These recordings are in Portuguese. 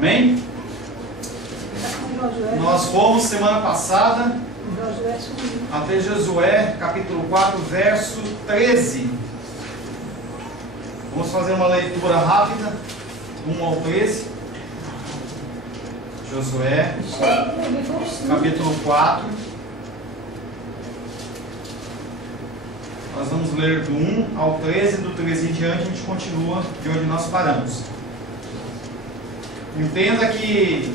Amém? Nós fomos semana passada até Josué, capítulo 4, verso 13. Vamos fazer uma leitura rápida, 1 ao 13. Josué, capítulo 4. Nós vamos ler do 1 ao 13, do 13 em diante a gente continua de onde nós paramos. Entenda que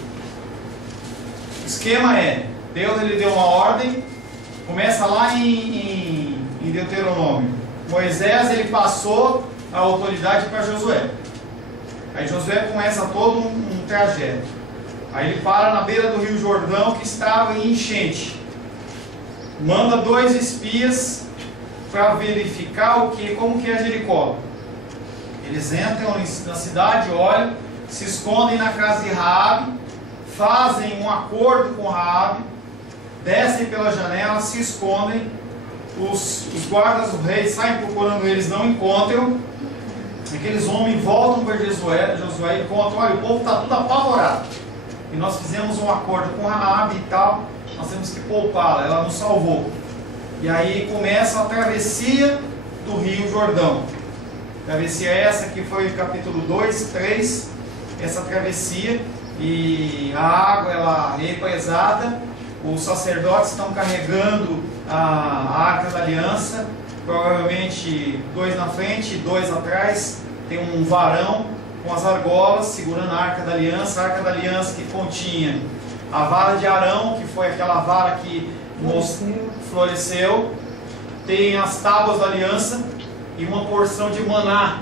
o esquema é, Deus ele deu uma ordem, começa lá em Deuteronômio. Moisés ele passou a autoridade para Josué. Aí Josué começa todo um trajeto. Aí ele para na beira do rio Jordão que estava em enchente. Manda 2 espias para verificar como que é Jericó. Eles entram na cidade, olham, se escondem na casa de Raabe, fazem um acordo com Raabe, descem pela janela, se escondem, os guardas do rei saem procurando eles, não encontram. Aqueles homens voltam para Josué e contam: olha, o povo está tudo apavorado, e nós fizemos um acordo com Raabe e tal, nós temos que poupá-la, ela nos salvou. E aí começa a travessia do rio Jordão. Travessia essa que foi o capítulo 2, 3, essa travessia, e a água ela é represada, os sacerdotes estão carregando a Arca da Aliança, provavelmente 2 na frente e 2 atrás, tem um varão com as argolas segurando a Arca da Aliança que continha a vara de Arão, que foi aquela vara que floresceu, tem as tábuas da aliança e uma porção de maná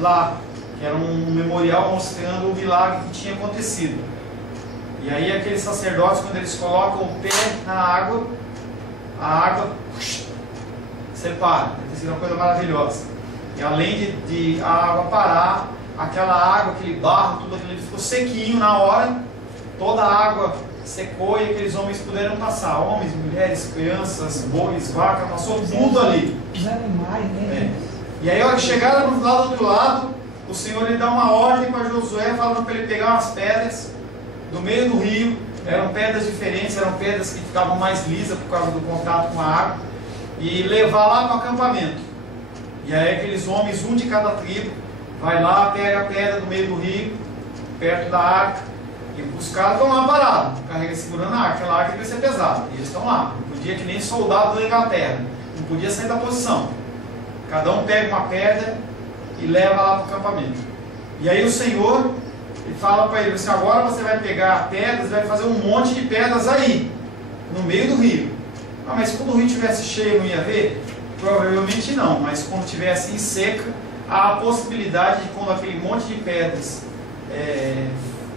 lá, que era um memorial mostrando o milagre que tinha acontecido. E aí aqueles sacerdotes, quando eles colocam o pé na água, a água separa. Deve ter sido uma coisa maravilhosa. E além de a água parar, aquela água, aquele barro, tudo aquilo ficou sequinho na hora, toda a água secou e aqueles homens puderam passar. Homens, mulheres, crianças, bois, vacas, passou tudo ali. Os animais, né? E aí, olha, chegaram do outro lado, o Senhor lhe dá uma ordem para Josué, falando para ele pegar umas pedras do meio do rio. Eram pedras diferentes, eram pedras que ficavam mais lisas por causa do contato com a água, e levar lá para o acampamento. E aí aqueles homens, um de cada tribo, vai lá, pega a pedra do meio do rio, perto da arca, e os caras estão lá parados, carregando, segurando a arca. Aquela arca devia ser pesada, e eles estão lá. Não podia, que nem soldado da Inglaterra, não podia sair da posição. Cada um pega uma pedra e leva lá para o acampamento. E aí o Senhor ele fala para ele assim: agora você vai pegar pedras, vai fazer um monte de pedras aí, no meio do rio. Ah, mas quando o rio estivesse cheio não ia ver? Provavelmente não, mas quando estivesse em seca, há a possibilidade de, quando aquele monte de pedras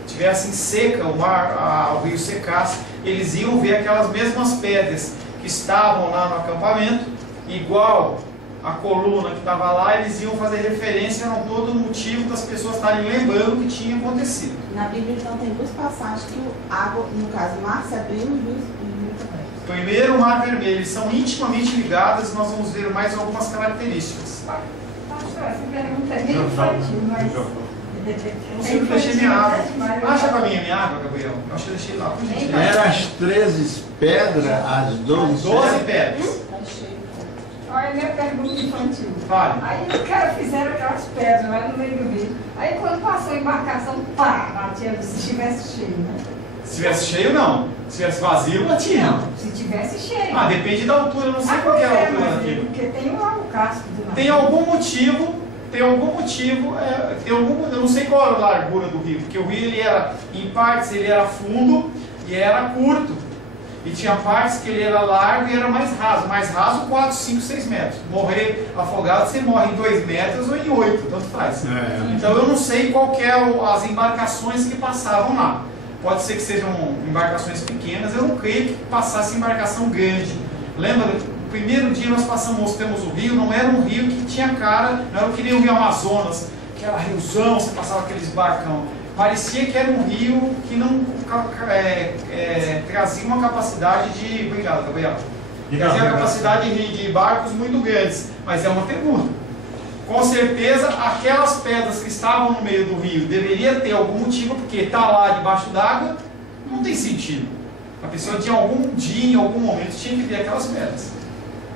estivesse em seca, o rio secasse, eles iam ver aquelas mesmas pedras que estavam lá no acampamento, igual a coluna que estava lá, eles iam fazer referência a todo o motivo das pessoas estarem lembrando o que tinha acontecido. Na Bíblia, então, tem 2 passagens que a água, no caso, o mar se abriu e o rio também. Primeiro, o Mar Vermelho, eles são intimamente ligados, e nós vamos ver mais algumas características. Pastor, essa pergunta é bem infantil, mas... Eu sempre deixei minha água. Acha para mim a minha água, Gabriel? Eu acho que eu deixei lá. Eram as 13 pedras, as 12 pedras. Olha a minha pergunta infantil. Vale. Aí os caras fizeram aquelas pedras lá no meio do rio. Aí quando passou a embarcação, pá, batia se estivesse cheio, né? Se estivesse cheio, não. Se estivesse vazio, batia. Não, se estivesse cheio. Ah, depende da altura, eu não sei qual é a altura daquilo. Porque tem lá o casco do mar. Tem algum motivo, eu não sei qual era a largura do rio, porque o rio ele era, em partes ele era fundo e era curto, e tinha partes que ele era largo e era mais raso 4, 5, 6 metros. Morrer afogado, você morre em 2 metros ou em 8, tanto faz. Então eu não sei qual que é as embarcações que passavam lá. Pode ser que sejam embarcações pequenas, eu não creio que passasse embarcação grande. Lembra? No primeiro dia nós mostramos o rio, não era um rio que tinha cara, não era que nem o rio Amazonas, que era riozão, você passava aqueles barcão. Parecia que era um rio que não trazia uma capacidade de... Obrigado, Gabriel. Trazia uma capacidade de barcos muito grandes. Mas é uma pergunta. Com certeza, aquelas pedras que estavam no meio do rio deveria ter algum motivo, porque está lá debaixo d'água, não tem sentido. A pessoa tinha algum dia, em algum momento, tinha que ver aquelas pedras.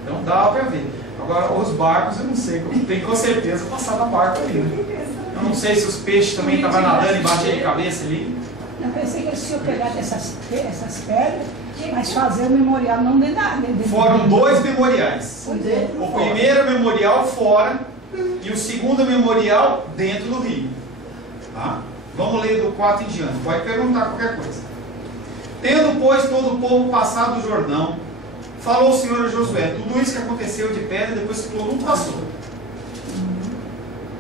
Então dava para ver. Agora, os barcos, eu não sei, tem com certeza passar na barca ali, né? Eu não sei se os peixes também estavam nadando embaixo de cabeça ali. Eu pensei que eles tinham pegado essas pedras, mas fazer o memorial não de nada. Foram 2 memoriais. O primeiro memorial fora e o segundo memorial dentro do rio. Tá? Vamos ler do 4 em diante. Pode perguntar qualquer coisa. Tendo, pois, todo o povo passado o Jordão, falou o Senhor a Josué. Tudo isso que aconteceu de pedra depois que todo mundo passou.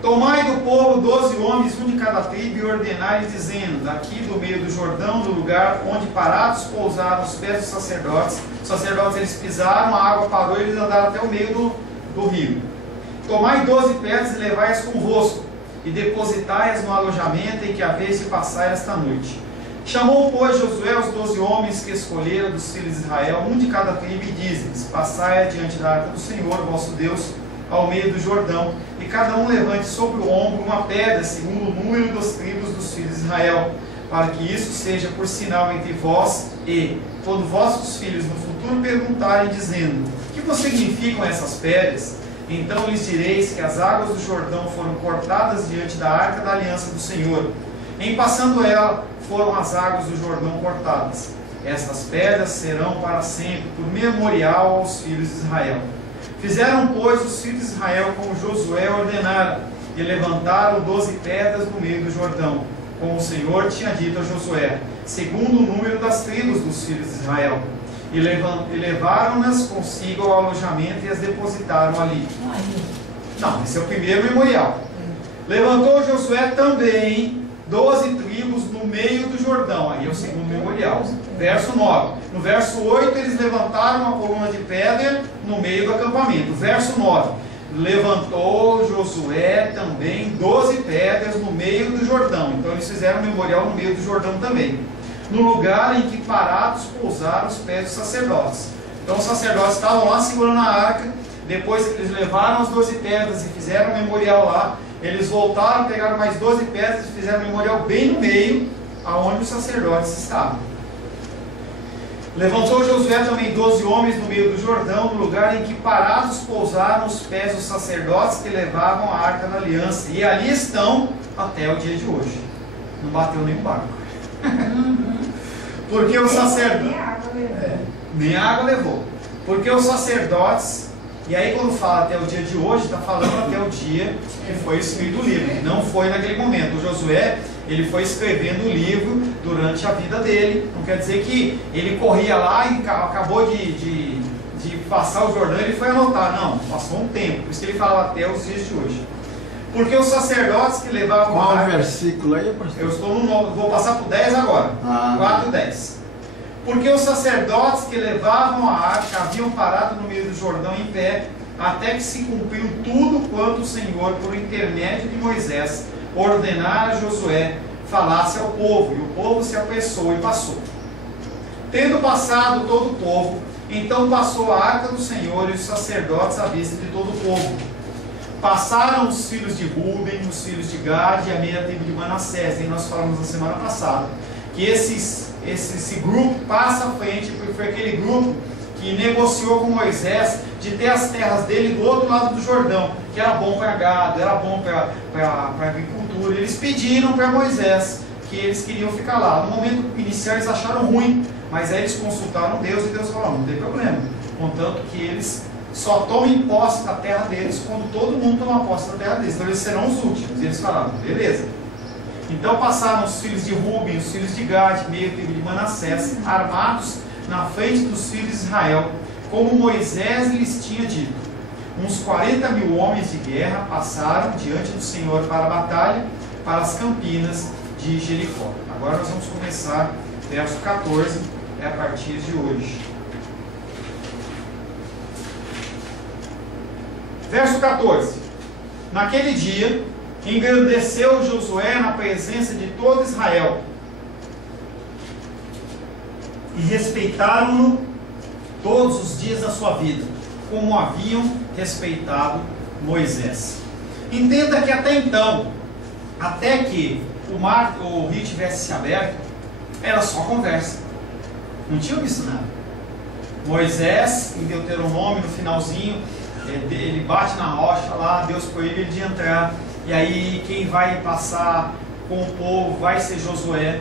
Tomai do povo 12 homens, um de cada tribo, e ordenai, dizendo: daqui do meio do Jordão, do lugar onde parados pousaram os pés dos sacerdotes. Os sacerdotes eles pisaram, a água parou e eles andaram até o meio do rio. Tomai 12 pedras e levai-as convosco, e depositai-as no alojamento em que haveis de passar esta noite. Chamou, pois, Josué os 12 homens que escolheram dos filhos de Israel, um de cada tribo, e diz-lhes: passai adiante da arca do Senhor, vosso Deus, ao meio do Jordão, e cada um levante sobre o ombro uma pedra, segundo o número das tribos dos filhos de Israel, para que isso seja por sinal entre vós e, quando vossos filhos no futuro perguntarem, dizendo: o que significam essas pedras? Então lhes direis que as águas do Jordão foram cortadas diante da arca da aliança do Senhor. Em passando ela, foram as águas do Jordão cortadas. Estas pedras serão para sempre por memorial aos filhos de Israel. Fizeram, pois, os filhos de Israel como Josué ordenara, e levantaram 12 pedras no meio do Jordão, como o Senhor tinha dito a Josué, segundo o número das tribos dos filhos de Israel. E levaram-nas consigo ao alojamento e as depositaram ali. Não, esse é o primeiro memorial. Levantou Josué também 12 tribos no meio do Jordão. Aí é o segundo memorial. Verso 9. No verso 8, eles levantaram uma coluna de pedra no meio do acampamento. Verso 9. Levantou Josué também 12 pedras no meio do Jordão. Então eles fizeram um memorial no meio do Jordão também, no lugar em que parados pousaram os pés dos sacerdotes. Então os sacerdotes estavam lá segurando a arca. Depois que eles levaram as 12 pedras e fizeram um memorial lá, eles voltaram, pegaram mais 12 pedras e fizeram um memorial bem no meio, aonde os sacerdotes estavam. Levantou Josué também 12 homens no meio do Jordão, no lugar em que parados pousaram os pés dos sacerdotes que levavam a arca da aliança. E ali estão até o dia de hoje. Não bateu nenhum barco. Porque os sacerdotes... Nem a água levou. Porque os sacerdotes... E aí quando fala até o dia de hoje, está falando até o dia que foi escrito o livro. Que não foi naquele momento. O Josué, ele foi escrevendo o livro durante a vida dele. Não quer dizer que ele corria lá e acabou de passar o Jordão e ele foi anotar. Não, passou um tempo. Por isso que ele fala até os dias de hoje. Porque os sacerdotes que levavam... Qual versículo aí, pastor? Eu estou no 9, vou passar para o 10 agora. 4 e 10. Porque os sacerdotes que levavam a arca haviam parado no meio do Jordão em pé, até que se cumpriu tudo quanto o Senhor, por intermédio de Moisés, ordenara a Josué, falasse ao povo, e o povo se apressou e passou. Tendo passado todo o povo, então passou a arca do Senhor e os sacerdotes à vista de todo o povo. Passaram os filhos de Ruben, os filhos de Gad e a meia tribo de Manassés. E nós falamos na semana passada que esse grupo passa à frente, porque foi aquele grupo que negociou com Moisés de ter as terras dele do outro lado do Jordão, que era bom para gado, era bom para agricultura. Eles pediram para Moisés que eles queriam ficar lá. No momento inicial eles acharam ruim, mas aí eles consultaram Deus e Deus falou: não tem problema, contanto que eles só tomem posse da terra deles quando todo mundo toma posse da terra deles. Então eles serão os últimos. E eles falaram: beleza. Então passaram os filhos de Ruben, os filhos de Gad, meio tribo de Manassés, armados na frente dos filhos de Israel, como Moisés lhes tinha dito. Uns 40.000 homens de guerra passaram diante do Senhor para a batalha, para as campinas de Jericó. Agora nós vamos começar verso 14, é a partir de hoje. Verso 14. Naquele dia, engrandeceu Josué na presença de todo Israel, e respeitaram-no todos os dias da sua vida, como haviam respeitado Moisés. Entenda que até então, até que o rio tivesse se aberto, era só conversa. Não tinha visto nada. Moisés, em Deuteronômio, no finalzinho, ele bate na rocha lá, Deus proíbe ele de entrar. E aí quem vai passar com o povo vai ser Josué.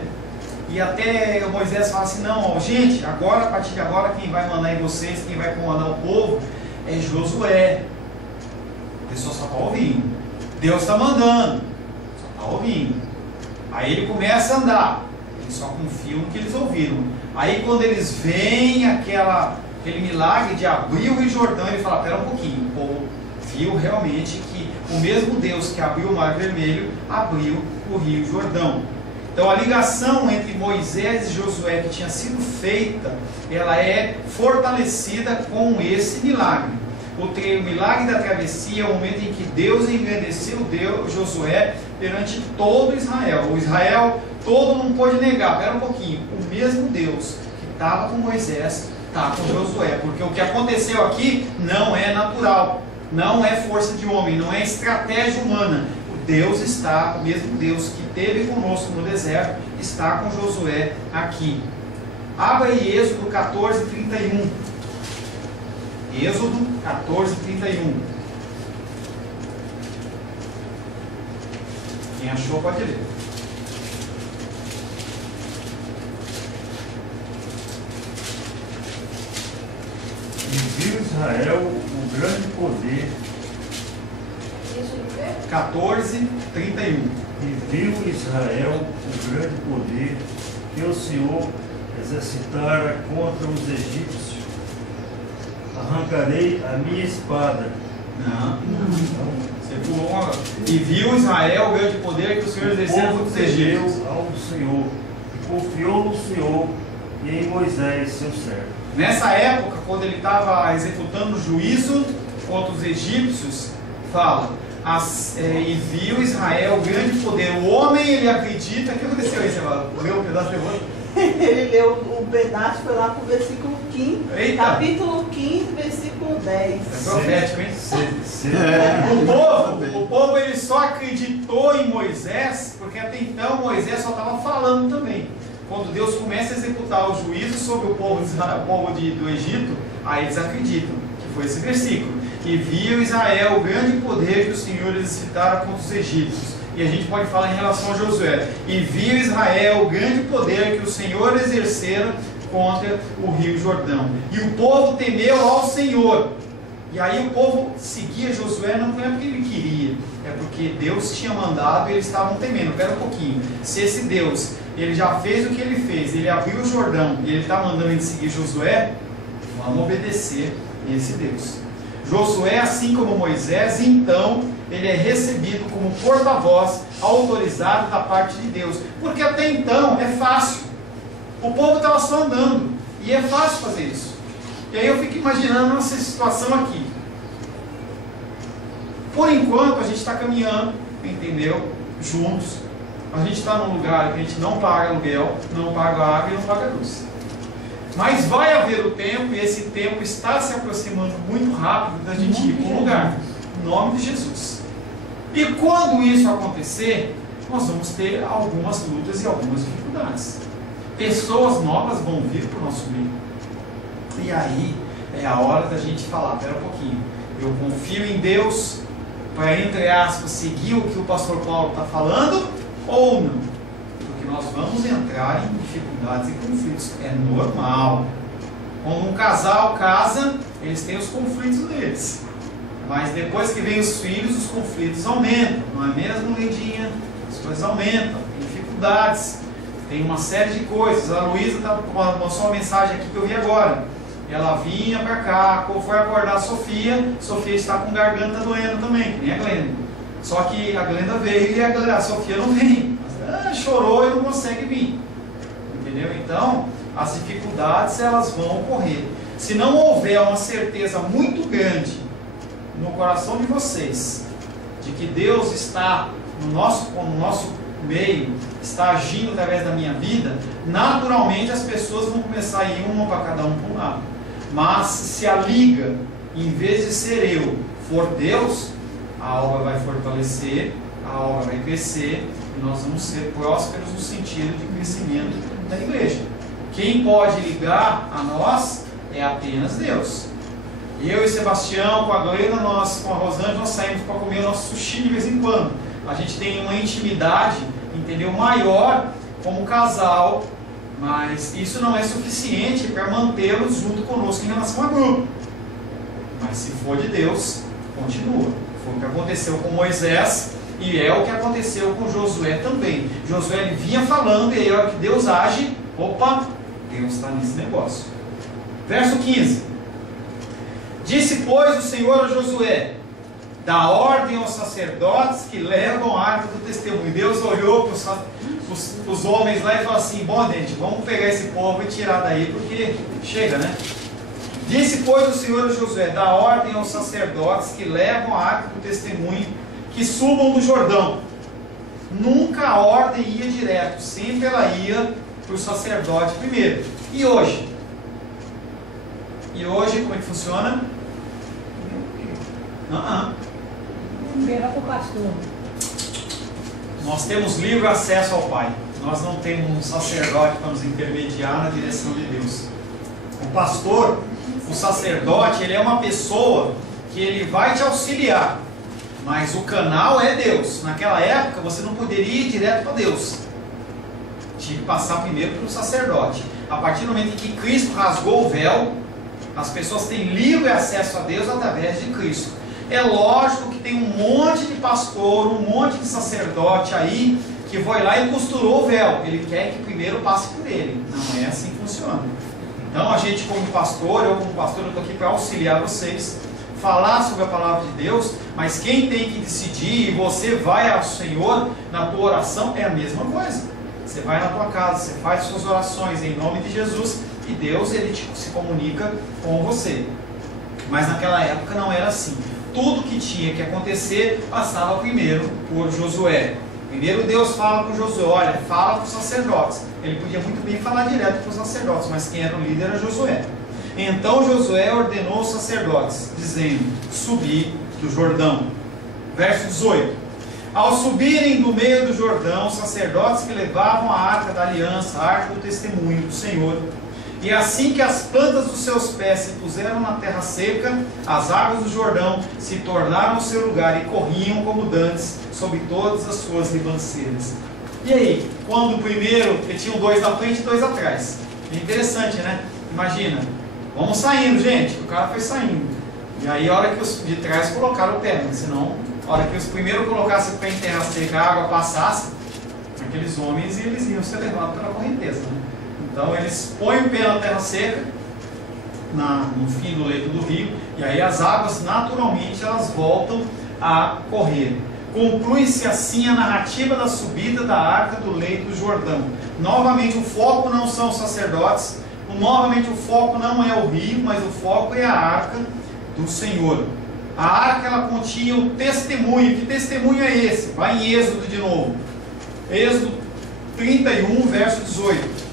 E até Moisés fala assim, não, gente, agora, a partir de agora, quem vai mandar em vocês, quem vai comandar o povo é Josué. A pessoa só está ouvindo. Deus está mandando, só está ouvindo. Aí ele começa a andar, eles só confiam no que eles ouviram. Aí quando eles veem aquele milagre de abrir o Rio Jordão, ele fala, pera um pouquinho, o povo viu realmente que o mesmo Deus que abriu o Mar Vermelho, abriu o Rio Jordão. Então a ligação entre Moisés e Josué que tinha sido feita, ela é fortalecida com esse milagre. O milagre da travessia é o momento em que Deus engrandeceu Josué perante todo Israel. O Israel todo não pôde negar, espera um pouquinho, o mesmo Deus que estava com Moisés está com Josué, porque o que aconteceu aqui não é natural, não é força de homem, não é estratégia humana. Deus está, o mesmo Deus que esteve conosco no deserto, está com Josué aqui. Abra aí Êxodo 14, 31. Êxodo 14, 31. Quem achou pode ler. E viu Israel o grande poder. 14, 31. E viu Israel o grande poder que o Senhor exercitara contra os egípcios. Arrancarei a minha espada. Não. Você pulou uma... E viu Israel o grande poder que o Senhor exerceu contra os egípcios. Ao Senhor, e confiou no Senhor e em Moisés, seu servo. Nessa época, quando ele estava executando o juízo contra os egípcios, fala... e viu Israel o grande poder. O homem, ele acredita. O que aconteceu aí? Você leu o pedaço de Ele leu o pedaço, foi lá para o versículo 15. Eita. Capítulo 15, versículo 10. É profético, hein? O povo ele só acreditou em Moisés porque até então Moisés só estava falando também. Quando Deus começa a executar o juízo sobre o povo do Egito, aí eles acreditam, que foi esse versículo. E viu Israel o grande poder que o Senhor exercitara contra os egípcios. E a gente pode falar em relação a Josué. E viu Israel o grande poder que o Senhor exercera contra o Rio Jordão. E o povo temeu ao Senhor. E aí o povo seguia Josué, não é porque ele queria, é porque Deus tinha mandado e eles estavam temendo. Espera um pouquinho. Se esse Deus, ele já fez o que ele fez, ele abriu o Jordão e ele está mandando ele seguir Josué, vamos obedecer esse Deus. Josué, assim como Moisés, então, ele é recebido como porta-voz autorizado da parte de Deus. Porque até então é fácil. O povo estava só andando. E é fácil fazer isso. E aí eu fico imaginando nossa situação aqui. Por enquanto a gente está caminhando, entendeu? Juntos. A gente está num lugar que a gente não paga aluguel, não paga água e não paga luz. Mas vai haver o tempo, e esse tempo está se aproximando muito rápido da gente ir para um lugar. Em nome de Jesus. E quando isso acontecer, nós vamos ter algumas lutas e algumas dificuldades. Pessoas novas vão vir para o nosso meio. E aí é a hora da gente falar, espera um pouquinho, eu confio em Deus para, entre aspas, seguir o que o pastor Paulo está falando ou não? Nós vamos entrar em dificuldades e conflitos. É normal. Quando um casal casa, eles têm os conflitos deles. Mas depois que vem os filhos, os conflitos aumentam. Não é mesmo, Lindinha? As coisas aumentam. Tem dificuldades. Tem uma série de coisas. A Luísa lançou uma mensagem aqui que eu vi agora. Ela vinha para cá, foi acordar a Sofia. Sofia está com garganta doendo também, que nem a Glenda. Só que a Glenda veio e a Sofia não vem. Chorou e não consegue vir, entendeu? Então as dificuldades elas vão ocorrer. Se não houver uma certeza muito grande no coração de vocês de que Deus está no nosso meio, está agindo através da minha vida, naturalmente as pessoas vão começar a ir uma para cada um para um lado. Mas se a liga, em vez de ser eu, for Deus, a obra vai fortalecer, a obra vai crescer e nós vamos ser prósperos no sentido de crescimento da igreja. Quem pode ligar a nós é apenas Deus. Eu e Sebastião, com a Glenda, nós, com a Rosângela, nós saímos para comer o nosso sushi de vez em quando. A gente tem uma intimidade, entendeu, maior como casal, mas isso não é suficiente para mantê-los junto conosco em relação a grupo. Mas se for de Deus, continua. Foi o que aconteceu com Moisés e é o que aconteceu com Josué também. Josué ele vinha falando e aí a hora que Deus age, opa, Deus está nesse negócio. Verso 15. Disse, pois, o Senhor a Josué: dá ordem aos sacerdotes que levam a arca do testemunho. Deus olhou para os homens lá e falou assim: bom, gente, vamos pegar esse povo e tirar daí, porque chega, né? Disse, pois, o Senhor a Josué: dá ordem aos sacerdotes que levam a arca do testemunho, que subam do Jordão. Nunca a ordem ia direto, sempre ela ia para o sacerdote primeiro. E hoje? E hoje, como é que funciona? Primeiro para o pastor. Nós temos livre acesso ao Pai. Nós não temos um sacerdote para nos intermediar na direção de Deus. O pastor, o sacerdote, ele é uma pessoa que ele vai te auxiliar, mas o canal é Deus. Naquela época você não poderia ir direto para Deus, tinha que passar primeiro para o sacerdote. A partir do momento em que Cristo rasgou o véu, as pessoas têm livre acesso a Deus através de Cristo. É lógico que tem um monte de pastor, um monte de sacerdote aí que foi lá e costurou o véu. Ele quer que primeiro passe por ele. Não é assim que funciona. Então a gente como pastor, eu estou aqui para auxiliar vocês, falar sobre a palavra de Deus, mas quem tem que decidir, e você vai ao Senhor na tua oração, é a mesma coisa. Você vai na tua casa, você faz suas orações em nome de Jesus, e Deus ele se comunica com você. Mas naquela época não era assim. Tudo que tinha que acontecer passava primeiro por Josué. Primeiro Deus fala com Josué: olha, fala para os sacerdotes. Ele podia muito bem falar direto para os sacerdotes, mas quem era o líder era Josué. Então Josué ordenou os sacerdotes, dizendo: subi do Jordão. Verso 18. Ao subirem do meio do Jordão, os sacerdotes que levavam a arca da aliança, a arca do testemunho do Senhor, e assim que as plantas dos seus pés se puseram na terra seca, as águas do Jordão se tornaram o seu lugar e corriam como dantes sobre todas as suas ribanceiras. E aí, quando o primeiro, que tinham dois na frente e dois atrás. É interessante, né? Imagina, vamos saindo, gente. O cara foi saindo. E aí, a hora que os de trás colocaram o pé, senão, a hora que os primeiros colocassem o pé em terra seca, a água passasse, aqueles homens eles iam ser levados pela correnteza, né? Então eles põem o pé na terra seca, no fim do leito do rio, e aí as águas naturalmente elas voltam a correr. Conclui-se assim a narrativa da subida da arca do leito do Jordão. Novamente o foco não são os sacerdotes, novamente o foco não é o rio, mas o foco é a arca do Senhor. A arca ela continha o testemunho. Que testemunho é esse? Vai em Êxodo de novo. Êxodo 31, verso 18.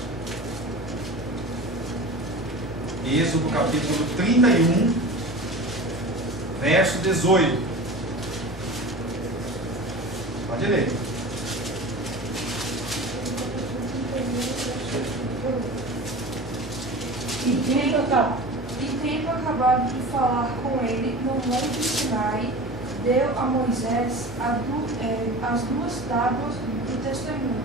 Êxodo capítulo 31, verso 18. Pode ler. E tendo acabado de falar com ele no monte Sinai, deu a Moisés as duas tábuas do testemunho,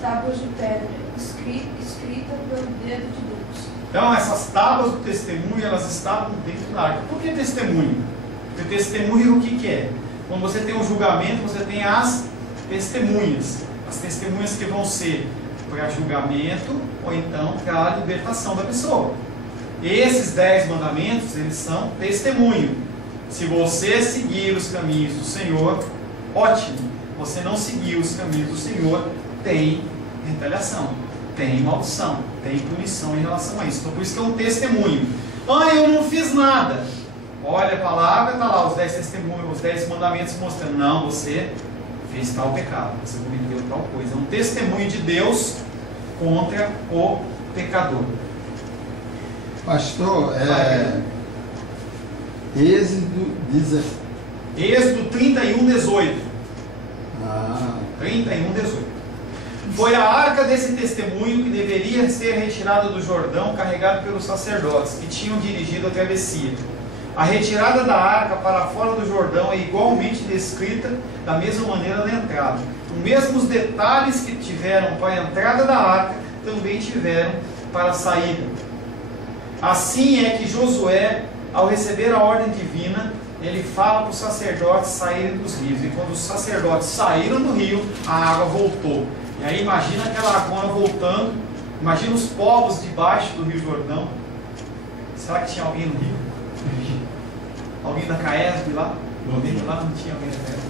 tábuas de pedra, escrita pelo dedo de Deus. Então essas tábuas do testemunho, elas estavam dentro da arca. Por que testemunho? Porque testemunho o que é? Quando você tem um julgamento, você tem as testemunhas. As testemunhas que vão ser para julgamento ou então para a libertação da pessoa. Esses 10 mandamentos, eles são testemunho. Se você seguir os caminhos do Senhor, ótimo. Você não seguir os caminhos do Senhor, tem retaliação, tem maldição, tem punição em relação a isso. Então por isso que é um testemunho. Ah, eu não fiz nada. Olha a palavra, está lá os 10 testemunhos, os 10 mandamentos mostrando, não, você fez tal pecado, você cometeu tal coisa. É um testemunho de Deus contra o pecador. Pastor, Êxodo Êxodo 31, 18. Ah, 31, 18. Foi a arca desse testemunho que deveria ser retirada do Jordão, carregada pelos sacerdotes, que tinham dirigido a travessia. A retirada da arca para fora do Jordão é igualmente descrita da mesma maneira na entrada. Os mesmos detalhes que tiveram para a entrada da arca, também tiveram para a saída. Assim é que Josué, ao receber a ordem divina, ele fala para os sacerdotes saírem dos rios. E quando os sacerdotes saíram do rio, a água voltou. E aí imagina aquela água voltando. Imagina os povos debaixo do Rio Jordão. Será que tinha alguém no rio? Alguém da Caesb lá? Lá não tinha alguém da Caesb.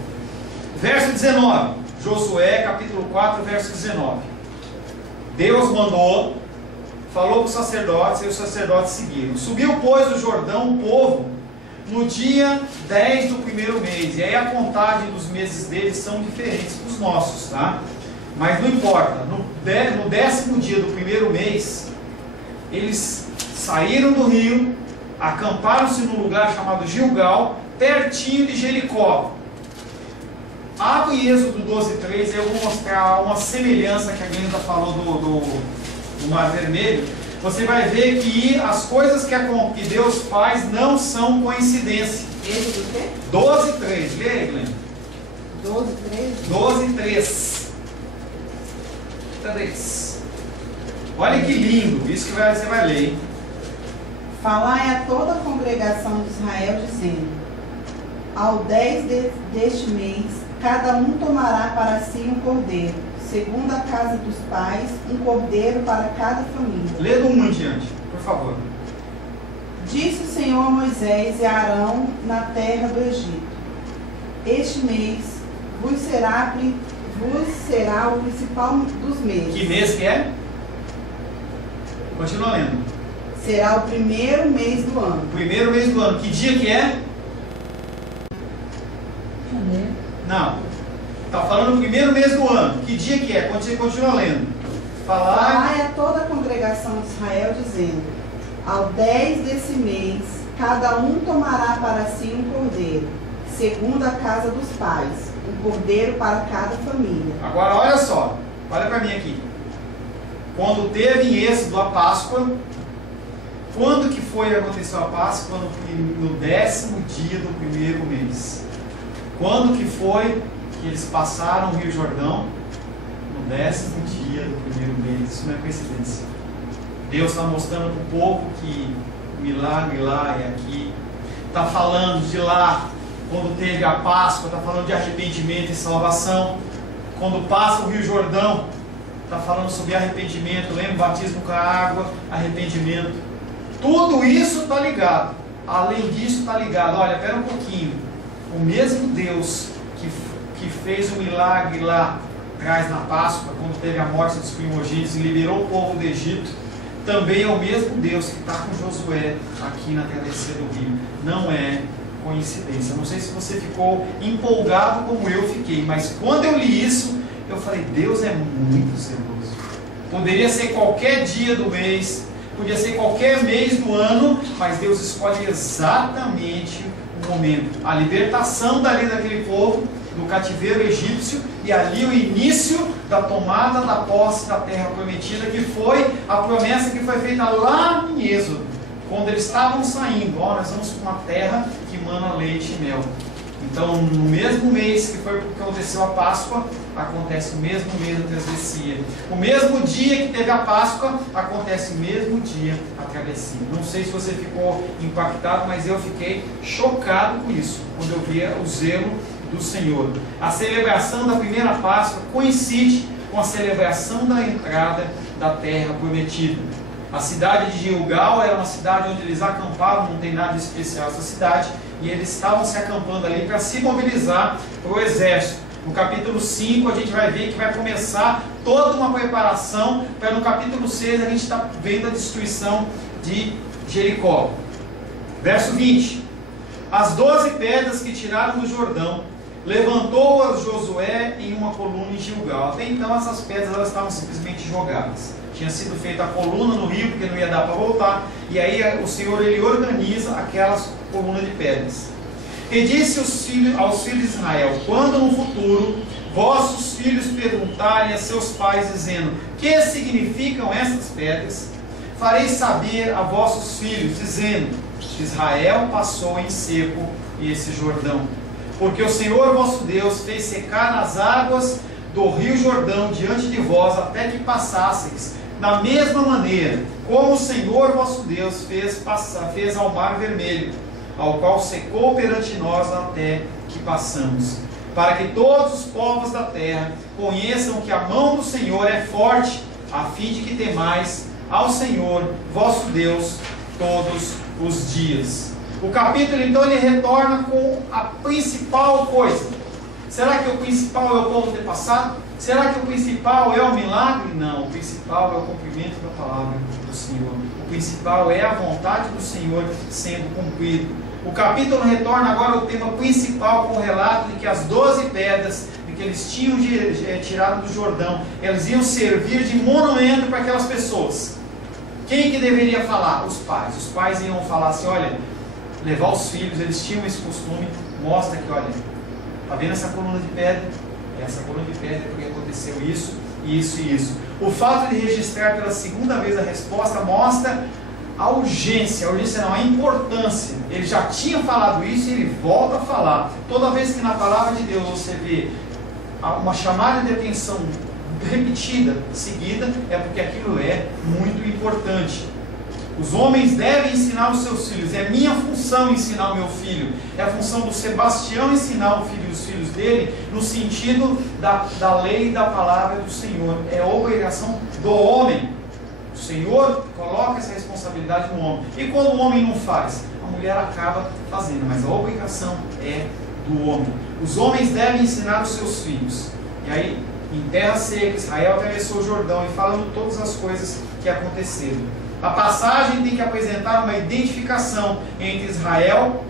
Verso 19. Josué capítulo 4, verso 19. Deus mandou, falou para os sacerdotes, e os sacerdotes seguiram. Subiu, pois, o Jordão, o povo, no dia 10 do primeiro mês. E aí a contagem dos meses deles são diferentes dos nossos, tá? Mas não importa. No 10º dia do primeiro mês, eles saíram do rio, acamparam-se num lugar chamado Gilgal, pertinho de Jericó. Abre Êxodo 12:3, eu vou mostrar uma semelhança que a Glenda falou do Mar Vermelho. Você vai ver que as coisas que Deus faz não são coincidência. Êxodo o quê? 12:3, lê aí, Glenda. 12:3. 12:3. Olha que lindo, isso que você vai ler, hein? Falai a toda a congregação de Israel, dizendo: ao 10 deste mês, cada um tomará para si um cordeiro, segundo a casa dos pais, um cordeiro para cada família. Lê do 1 em diante, por favor. Disse o Senhor a Moisés e a Arão na terra do Egito: este mês vos será o principal dos meses. Que mês que é? Continua lendo. Será o primeiro mês do ano. Primeiro mês do ano. Que dia que é? Janeiro. Não. Está falando o primeiro mês do ano. Que dia que é? Quando você continua lendo. Falai a toda a congregação de Israel, dizendo: ao 10 desse mês, cada um tomará para si um cordeiro, segundo a casa dos pais, um cordeiro para cada família. Agora olha só. Olha para mim aqui. Quando teve em Êxodo a Páscoa, quando que foi que aconteceu a Páscoa? No 10º dia do primeiro mês. Quando que foi que eles passaram o Rio Jordão? No 10º dia do primeiro mês. Isso não é coincidência. Deus está mostrando para o povo que o milagre lá é aqui. Está falando de lá, quando teve a Páscoa, está falando de arrependimento e salvação. Quando passa o Rio Jordão, está falando sobre arrependimento. Lembra? Batismo com a água, arrependimento. Tudo isso está ligado. Além disso está ligado. Olha, espera um pouquinho. O mesmo Deus que fez o milagre lá atrás na Páscoa, quando teve a morte dos primogênitos e liberou o povo do Egito, também é o mesmo Deus que está com Josué aqui na travessia do rio. Não é coincidência. Não sei se você ficou empolgado como eu fiquei, mas quando eu li isso, eu falei: Deus é muito zeloso. Poderia ser qualquer dia do mês, podia ser qualquer mês do ano, mas Deus escolhe exatamente o momento. A libertação dali daquele povo, do cativeiro egípcio, e ali o início da tomada da posse da terra prometida, que foi a promessa que foi feita lá em Êxodo, quando eles estavam saindo. Ó, nós vamos para uma terra que mana leite e mel. Então, no mesmo mês que foi que aconteceu a Páscoa, acontece o mesmo mês da travessia. O mesmo dia que teve a Páscoa, acontece o mesmo dia a travessia. Não sei se você ficou impactado, mas eu fiquei chocado com isso, quando eu via o zelo do Senhor. A celebração da primeira Páscoa coincide com a celebração da entrada da terra prometida. A cidade de Gilgal era uma cidade onde eles acampavam, não tem nada de especial essa cidade, e eles estavam se acampando ali para se mobilizar para o exército. No capítulo 5 a gente vai ver que vai começar toda uma preparação para no capítulo 6 a gente está vendo a destruição de Jericó. Verso 20: as 12 pedras que tiraram do Jordão, levantou-as Josué em uma coluna em Gilgal. Até então essas pedras elas estavam simplesmente jogadas. Tinha sido feita a coluna no rio, porque não ia dar para voltar. E aí o Senhor ele organiza aquelas colunas de pedras. E disse aos filhos de Israel: quando no futuro vossos filhos perguntarem a seus pais, dizendo: que significam estas pedras? Farei saber a vossos filhos, dizendo: Israel passou em seco esse Jordão, porque o Senhor vosso Deus fez secar as águas do rio Jordão diante de vós, até que passasseis, da mesma maneira como o Senhor vosso Deus fez ao mar vermelho, ao qual secou perante nós até que passamos, para que todos os povos da terra conheçam que a mão do Senhor é forte, a fim de que temais ao Senhor vosso Deus todos os dias. O capítulo então ele retorna com a principal coisa. Será que o principal é o povo ter passado? Será que o principal é o milagre? Não, o principal é o cumprimento da palavra do Senhor. O principal é a vontade do Senhor sendo cumprida. O capítulo retorna agora ao tema principal, com o relato de que as 12 pedras que eles tinham tirado do Jordão, elas iam servir de monumento para aquelas pessoas. Quem que deveria falar? Os pais. Os pais iam falar assim: olha, levar os filhos, eles tinham esse costume, mostra que, olha, está vendo essa coluna de pedra? Essa coluna de pedra é porque aconteceu isso, isso e isso. O fato de registrar pela segunda vez a resposta mostra a urgência não, a importância. Ele já tinha falado isso e ele volta a falar. Toda vez que na palavra de Deus você vê uma chamada de atenção repetida, seguida, é porque aquilo é muito importante. Os homens devem ensinar os seus filhos. É minha função ensinar o meu filho. É a função do Sebastião ensinar o filho e os filhos dele, no sentido da lei e da palavra do Senhor. É a obrigação do homem. O Senhor coloca essa responsabilidade no homem. E quando o homem não faz, a mulher acaba fazendo. Mas a obrigação é do homem. Os homens devem ensinar os seus filhos. E aí, em terra seca, Israel atravessou o Jordão, e falando todas as coisas que aconteceram. A passagem tem que apresentar uma identificação entre Israel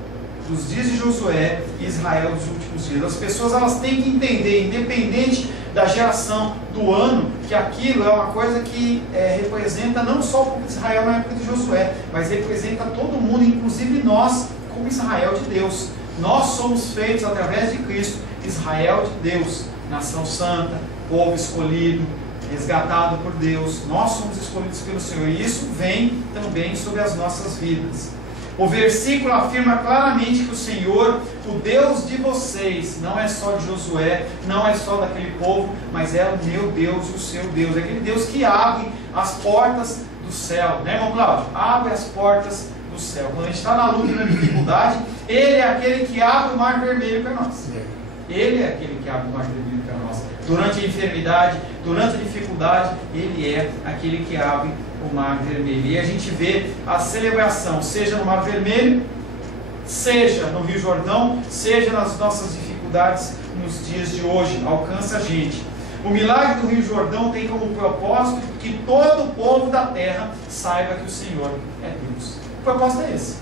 dos dias de Josué e Israel dos últimos dias. As pessoas elas têm que entender, independente da geração, do ano, que aquilo é uma coisa que representa não só o povo de Israel na época de Josué, mas representa todo mundo, inclusive nós, como Israel de Deus. Nós somos feitos através de Cristo, Israel de Deus, nação santa, povo escolhido, resgatado por Deus. Nós somos escolhidos pelo Senhor, e isso vem também sobre as nossas vidas. O versículo afirma claramente que o Senhor, o Deus de vocês, não é só de Josué, não é só daquele povo, mas é o meu Deus, o seu Deus, é aquele Deus que abre as portas do céu, né, irmão Cláudio? Abre as portas do céu. Quando a gente está na luta e na dificuldade, Ele é aquele que abre o mar vermelho para nós. Ele é aquele que abre o mar vermelho para nós. Durante a enfermidade, durante a dificuldade, Ele é aquele que abre o mar vermelho. E a gente vê a celebração, seja no mar vermelho, seja no Rio Jordão, seja nas nossas dificuldades nos dias de hoje, alcança a gente. O milagre do Rio Jordão tem como propósito que todo o povo da terra saiba que o Senhor é Deus. O propósito é esse.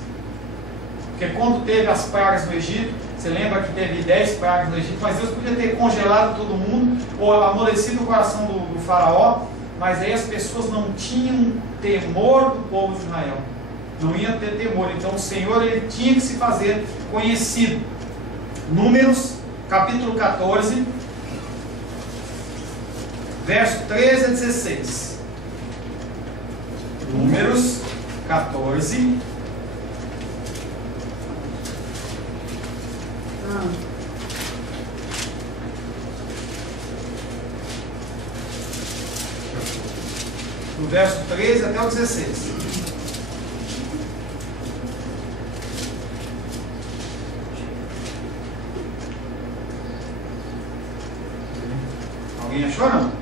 Porque quando teve as pragas no Egito, você lembra que teve 10 pragas no Egito, mas Deus podia ter congelado todo mundo, ou amolecido o coração do faraó, mas aí as pessoas não tinham temor do povo de Israel. Não ia ter temor. Então o Senhor ele tinha que se fazer conhecido. Números, capítulo 14, verso 13 a 16. Números 14. Do verso 13 até o 16. Alguém achou, não?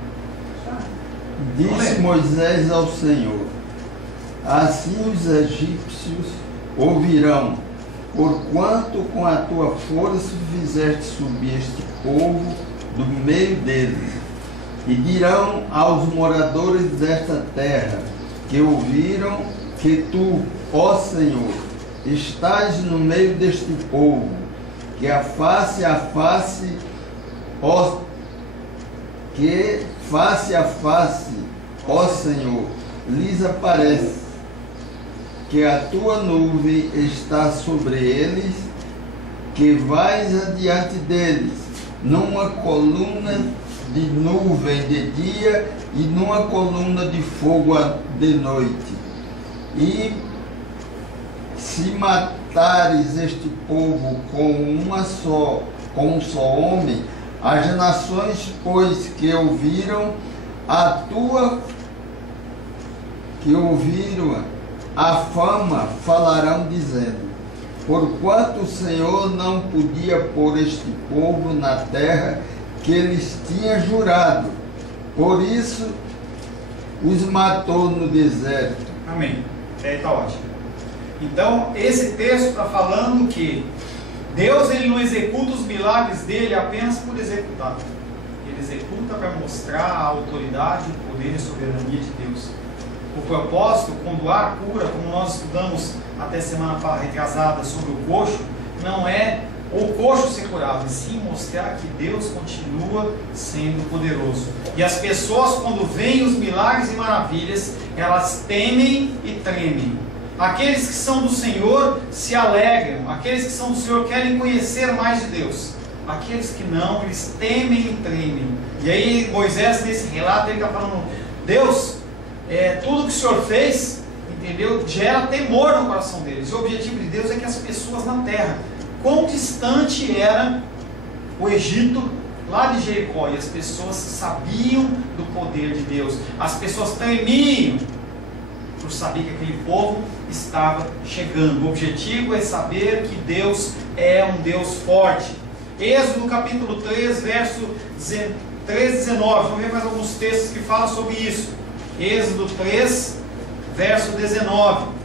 Disse Moisés ao Senhor: assim os egípcios ouvirão, porquanto com a tua força fizeste subir este povo do meio deles. E dirão aos moradores desta terra, que ouviram, que tu, ó Senhor, estás no meio deste povo, que face a face, ó Senhor, lhes aparece, que a tua nuvem está sobre eles, que vais adiante deles, numa coluna de nuvem de dia e numa coluna de fogo de noite. E se matares este povo com um só homem, as nações, pois, que ouviram a fama, falarão dizendo: porquanto o Senhor não podia pôr este povo na terra que lhes tinha jurado, por isso os matou no deserto. Amém. Está ótimo. Então, esse texto está falando que Deus ele não executa os milagres dele apenas por executar. Ele executa para mostrar a autoridade, o poder e a soberania de Deus. O propósito, quando há cura, como nós estudamos até semana retrasada sobre o coxo, não é o coxo ser curado, e sim mostrar que Deus continua sendo poderoso. E as pessoas, quando veem os milagres e maravilhas, elas temem e tremem. Aqueles que são do Senhor se alegram, aqueles que são do Senhor querem conhecer mais de Deus. Aqueles que não, eles temem e tremem. E aí Moisés, nesse relato, ele está falando: Deus, tudo que o Senhor fez, entendeu, gera temor no coração deles. E o objetivo de Deus é que as pessoas na terra, quão distante era o Egito lá de Jericó, e as pessoas sabiam do poder de Deus, as pessoas tremiam por saber que aquele povo estava chegando. O objetivo é saber que Deus é um Deus forte. Êxodo capítulo 3, verso 13, 19, vamos ver mais alguns textos que falam sobre isso. Êxodo 3, verso 19.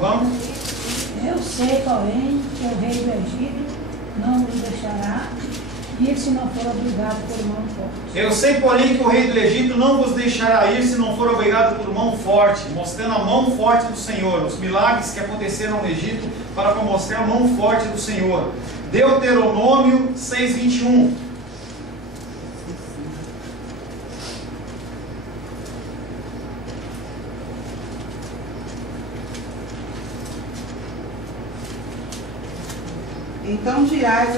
Vamos. Eu sei, porém, que o rei do Egito não os deixará ir se não for obrigado por mão forte. Eu sei, porém, que o rei do Egito não vos deixará ir se não for obrigado por mão forte, mostrando a mão forte do Senhor, os milagres que aconteceram no Egito, para mostrar a mão forte do Senhor. Deuteronômio 6:21. Então dirás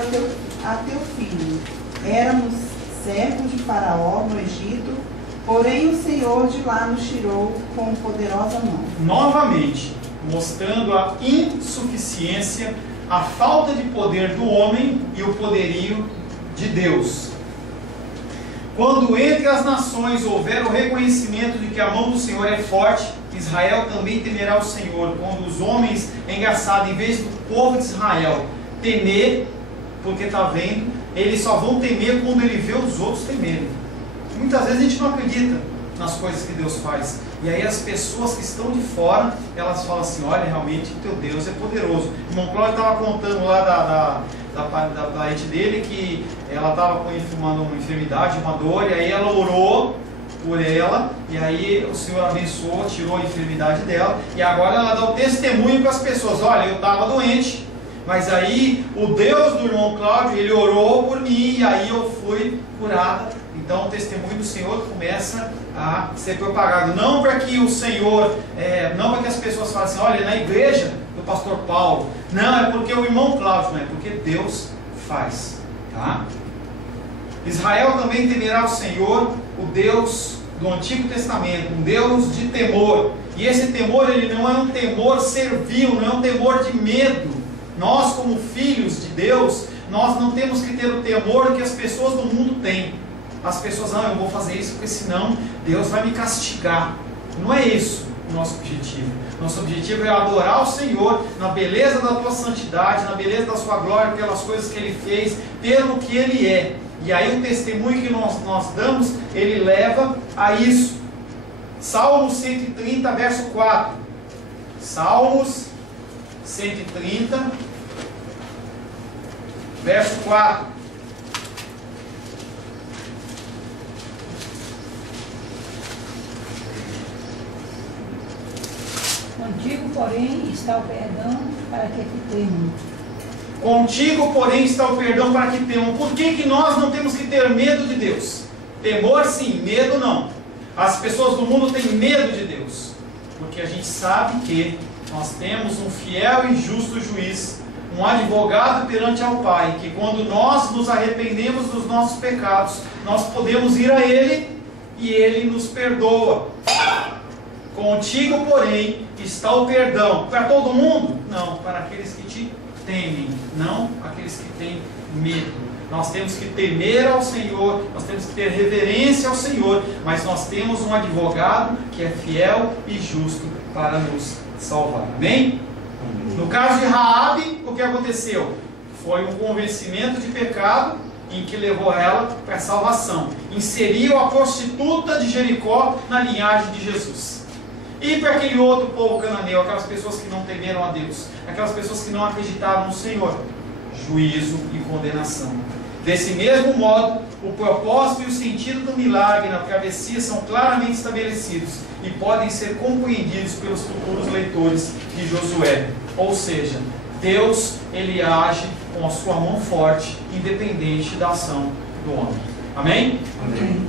a teu filho: éramos servos de Faraó no Egito, porém o Senhor de lá nos tirou com poderosa mão. Novamente, mostrando a insuficiência, a falta de poder do homem e o poderio de Deus. Quando entre as nações houver o reconhecimento de que a mão do Senhor é forte, Israel também temerá o Senhor. Quando os homens, engraçado, em vez do povo de Israel temer, porque está vendo, eles só vão temer quando ele vê os outros temerem. Muitas vezes a gente não acredita nas coisas que Deus faz, e aí as pessoas que estão de fora, elas falam assim: olha, realmente o teu Deus é poderoso. O irmão Cláudio estava contando lá da parente dele que ela estava com uma enfermidade, uma dor, e aí ela orou por ela, e aí o Senhor abençoou, tirou a enfermidade dela, e agora ela dá o testemunho para as pessoas: olha, eu estava doente, mas aí o Deus do irmão Cláudio, ele orou por mim, e aí eu fui curada. Então o testemunho do Senhor começa a ser propagado, não para que o Senhor, não para que as pessoas falem assim: olha, na igreja do pastor Paulo, não, é porque o irmão Cláudio, não é porque Deus faz, tá? Israel também temerá o Senhor, o Deus do Antigo Testamento, um Deus de temor, e esse temor, ele não é um temor servil, não é um temor de medo. Nós, como filhos de Deus, nós não temos que ter o temor que as pessoas do mundo têm. As pessoas: não, eu vou fazer isso porque senão Deus vai me castigar. Não é isso o nosso objetivo. Nosso objetivo é adorar o Senhor na beleza da tua santidade, na beleza da sua glória, pelas coisas que Ele fez, pelo que Ele é. E aí o testemunho que nós damos, ele leva a isso. Salmos 130, verso 4. Salmos 130, verso 4. Contigo, porém, está o perdão para que te temam. Contigo, porém, está o perdão para que temam. Por que nós não temos que ter medo de Deus? Temor sim, medo não. As pessoas do mundo têm medo de Deus, porque a gente sabe que nós temos um fiel e justo juiz, um advogado perante ao Pai, que quando nós nos arrependemos dos nossos pecados, nós podemos ir a Ele e Ele nos perdoa. Contigo, porém, está o perdão. Para todo mundo? Não, para aqueles que te temem, não aqueles que têm medo. Nós temos que temer ao Senhor, nós temos que ter reverência ao Senhor, mas nós temos um advogado que é fiel e justo para nos salvar. Amém? No caso de Raabe, o que aconteceu? Foi um convencimento de pecado em que levou ela para a salvação. Inseriu a prostituta de Jericó na linhagem de Jesus. E para aquele outro povo cananeu, aquelas pessoas que não temeram a Deus, aquelas pessoas que não acreditaram no Senhor, juízo e condenação. Desse mesmo modo, o propósito e o sentido do milagre na travessia são claramente estabelecidos e podem ser compreendidos pelos futuros leitores de Josué. Ou seja, Deus, Ele age com a sua mão forte, independente da ação do homem. Amém? Amém.